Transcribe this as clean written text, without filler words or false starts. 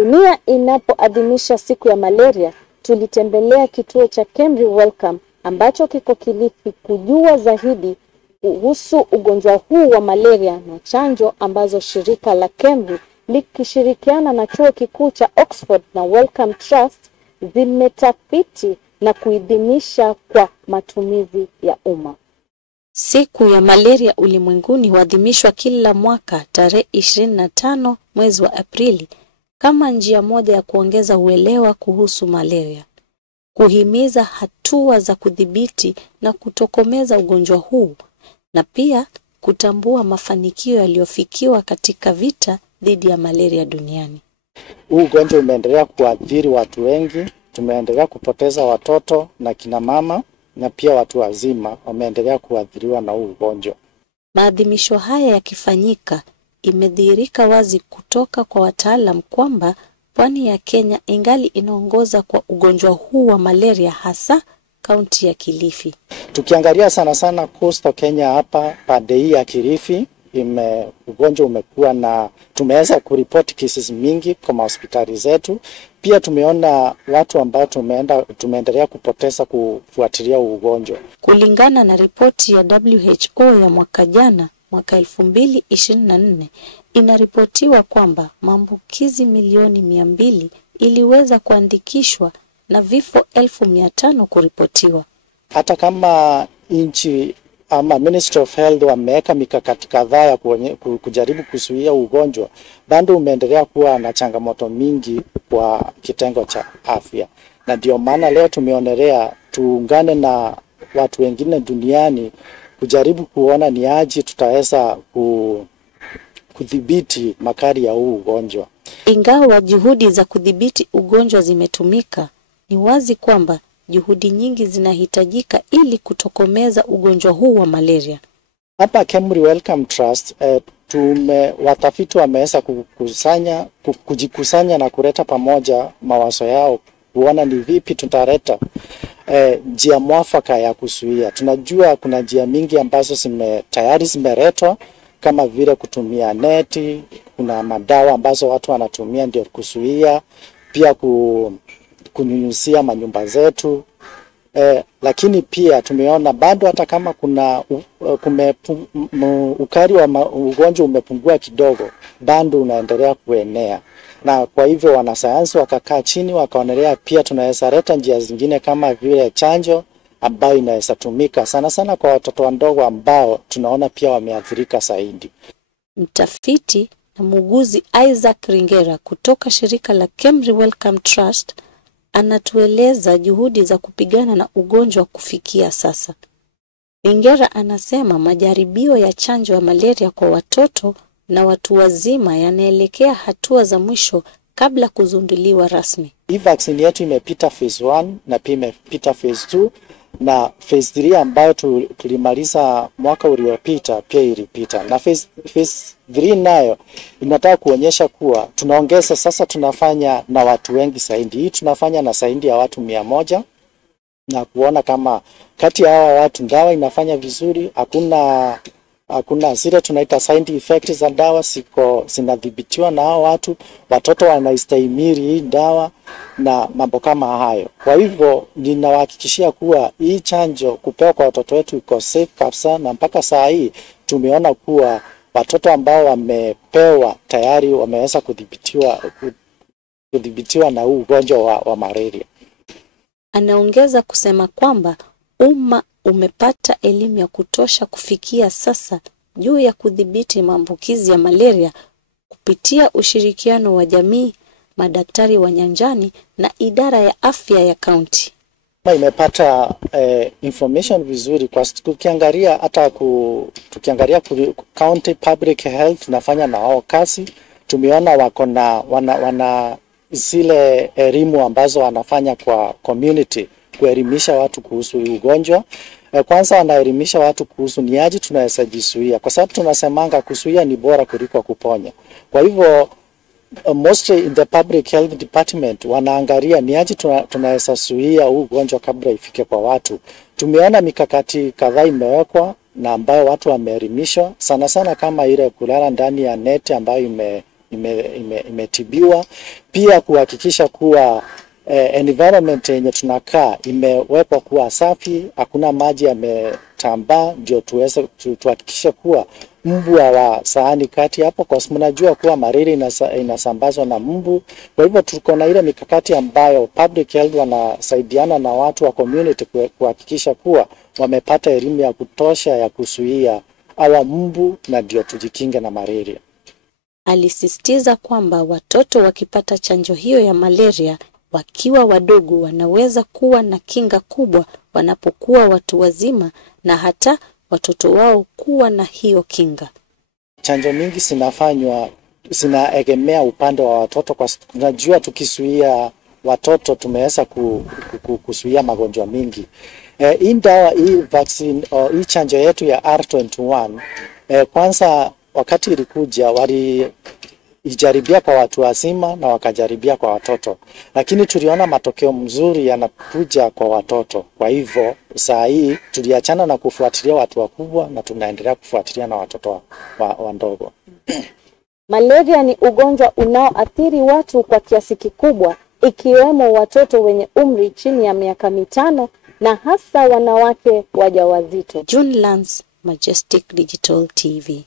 Dunia inapoadhimisha siku ya malaria, tulitembelea kituo cha KEMRI Welcome ambacho kiko Kilifi kujua zaidi kuhusu ugonjwa huu wa malaria na chanjo ambazo shirika la KEMRI likishirikiana na chuo kikuu cha Oxford na Wellcome Trust zimetafiti na kuidhinisha kwa matumizi ya umma. Siku ya malaria ulimwenguni huadhimishwa kila mwaka tarehe 25 mwezi wa Aprili kama njia moja ya kuongeza uelewa kuhusu malaria, kuhimiza hatua za kudhibiti na kutokomeza ugonjwa huu, na pia kutambua mafanikio yaliyofikiwa katika vita dhidi ya malaria duniani. Huu ugonjwa umeendelea kuathiri watu wengi, tumeendelea kupoteza watoto na kina mama, na pia watu wazima wameendelea kuathiriwa na huu ugonjwa. Maadhimisho haya yakifanyika, imedhihirika wazi kutoka kwa wataalam kwamba pwani ya Kenya ingali inaongoza kwa ugonjwa huu wa malaria, hasa kaunti ya Kilifi. Tukiangalia sana sana Coastal Kenya hapa pande hii ya Kilifi, ugonjwa umekuwa na tumeweza kuripoti cases mingi kwa hospitali zetu. Pia tumeona watu ambao tumeendelea kupoteza kufuatilia ugonjwa. Kulingana na ripoti ya WHO ya mwaka jana, mwaka 2024, inaripotiwa kwamba maambukizi milioni 200 iliweza kuandikishwa na vifo 1500 kuripotiwa. Hata kama nchi ama Ministry of Health wameweka mikakati kadhaa ya kujaribu kuzuia ugonjwa, bado umeendelea kuwa na changamoto mingi kwa kitengo cha afya. Na ndio maana leo tumeonelea tuungane na watu wengine duniani kujaribu kuona ni aje tutaweza kudhibiti makali ya huu ugonjwa. Ingawa juhudi za kudhibiti ugonjwa zimetumika, ni wazi kwamba juhudi nyingi zinahitajika ili kutokomeza ugonjwa huu wa malaria. Hapa KEMRI Wellcome Trust watafiti wameweza kujikusanya na kuleta pamoja mawazo yao kuona ni vipi tutaleta njia mwafaka ya kuzuia. Tunajua kuna njia mingi ambazo tayari zimeletwa, kama vile kutumia neti, kuna madawa ambazo watu wanatumia ndio kuzuia, pia kunyunyuzia manyumba zetu. Lakini pia tumeona bado hata kama kuna ukali wa ugonjwa umepungua kidogo, bado unaendelea kuenea. Na kwa hivyo wanasayansi wakakaa chini wakaonelea pia tunaweza leta njia zingine kama vile chanjo ambayo inaweza tumika sana sana kwa watoto wadogo ambao tunaona pia wameathirika zaidi. Mtafiti na muuguzi Isaac Ringera kutoka shirika la KEMRI Wellcome Trust anatueleza juhudi za kupigana na ugonjwa kufikia sasa. Ringera anasema majaribio ya chanjo ya malaria kwa watoto na watu wazima yanaelekea hatua za mwisho kabla kuzinduliwa rasmi. Hii vaccine yetu imepita phase 1 na pia imepita phase 2 na phase 3 ambayo tulimaliza mwaka uliopita pia ilipita. Na phase 3 nayo inataka kuonyesha kuwa tunaongeza sasa, tunafanya na watu wengi zaidi. Hii tunafanya na zaidi ya watu 100 na kuona kama kati ya hawa watu dawa inafanya vizuri, hakuna zile tunaita side effects za dawa zinadhibitiwa na hao watu, watoto wanaistahimili hii dawa na mambo kama hayo. Kwa hivyo ninawahakikishia kuwa hii chanjo kupewa kwa watoto wetu iko safe kabisa, na mpaka saa hii tumeona kuwa watoto ambao wamepewa tayari wameweza kudhibitiwa na huu ugonjwa wa malaria. Anaongeza kusema kwamba umma umepata elimu ya kutosha kufikia sasa juu ya kudhibiti maambukizi ya malaria kupitia ushirikiano wa jamii, madaktari wa nyanjani na idara ya afya ya kaunti. Imepata information vizuri kwa tukiangalia tukiangalia county public health nafanya na wao kazi, tumeona wako na wana zile elimu ambazo wanafanya kwa community kuelimisha watu kuhusu ugonjwa. Kwanza wanaelimisha watu kuhusu ni aje tunaweza jizuia, kwa sababu tunasemanga kuzuia ni bora kuliko kuponya. Kwa hivyo mostly in the public health department wanaangalia ni aje tunaweza zuia huu ugonjwa kabla ifike kwa watu. Tumeona mikakati kadhaa imewekwa na ambayo watu wameelimishwa sana sana, kama ile kulala ndani ya neti ambayo imetibiwa. Pia kuhakikisha kuwa environment yenye tunakaa imewekwa kuwa safi, hakuna maji yametambaa, ndio tuhakikishe kuwa mbu wa sahani kati hapo, kwa sababu mnajua kuwa malaria inasambazwa na mbu. Kwa hivyo tuko na ile mikakati ambayo public health wanasaidiana na watu wa community kuhakikisha kuwa wamepata elimu ya kutosha ya kuzuia hawa mbu, na ndio tujikinge na malaria. Alisisitiza kwamba watoto wakipata chanjo hiyo ya malaria wakiwa wadogo wanaweza kuwa na kinga kubwa wanapokuwa watu wazima, na hata watoto wao kuwa na hiyo kinga. Chanjo mingi zinaegemea upande wa watoto, kwa tunajua tukizuia watoto tumeweza kuzuia magonjwa mingi. Hii vaccine hii chanjo yetu ya R21 kwanza wakati ilikuja walijaribia kwa watu wazima na wakajaribia kwa watoto, lakini tuliona matokeo mzuri yanakuja kwa watoto. Kwa hivyo saa hii tuliachana na kufuatilia watu wakubwa na tunaendelea kufuatilia na watoto wadogo. Malaria ni ugonjwa unaoathiri watu kwa kiasi kikubwa, ikiwemo watoto wenye umri chini ya miaka 5 na hasa wanawake wajawazito. June Lance, Majestic Digital TV.